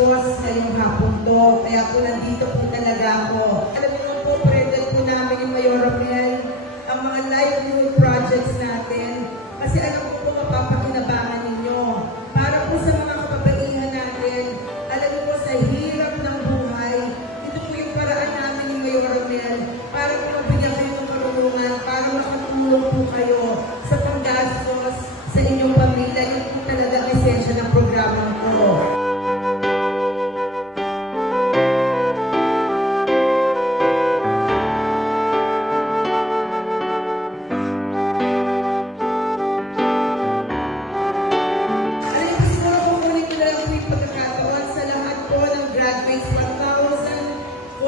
pagkatapos ngayong hapon to. Kaya po nandito po talaga ako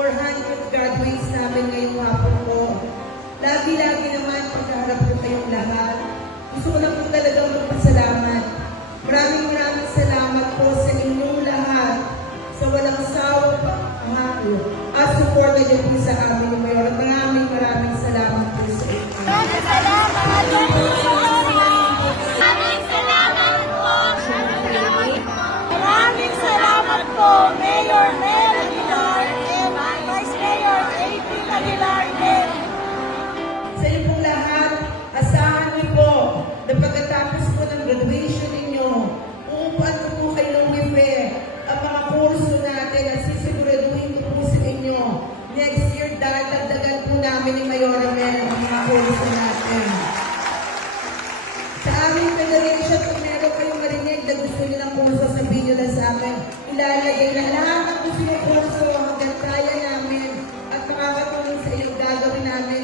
1,400 graduates namin ngayong hapon po. Lagi-lagi naman pagkaharap ko kayong lahat. Gusto ko lang po talagang magpasalamat. Maraming maraming salamat po sa inyong lahat sa walang sawang pagmamahal at suporta niyo po sa amin ni Mayor. Maraming maraming salamat po sa inyo. Salamat! Po! Maraming salamat po, Mayor Mel kay Mayor Mel ang mga puso natin. Sa aming federation, kung meron kayong marinig na gusto nyo ng puso, sabihin nyo lang sa amin. Ilalagay na lahat ng gusto ng puso hanggang kaya namin at makakatulong sa iyo gagawin namin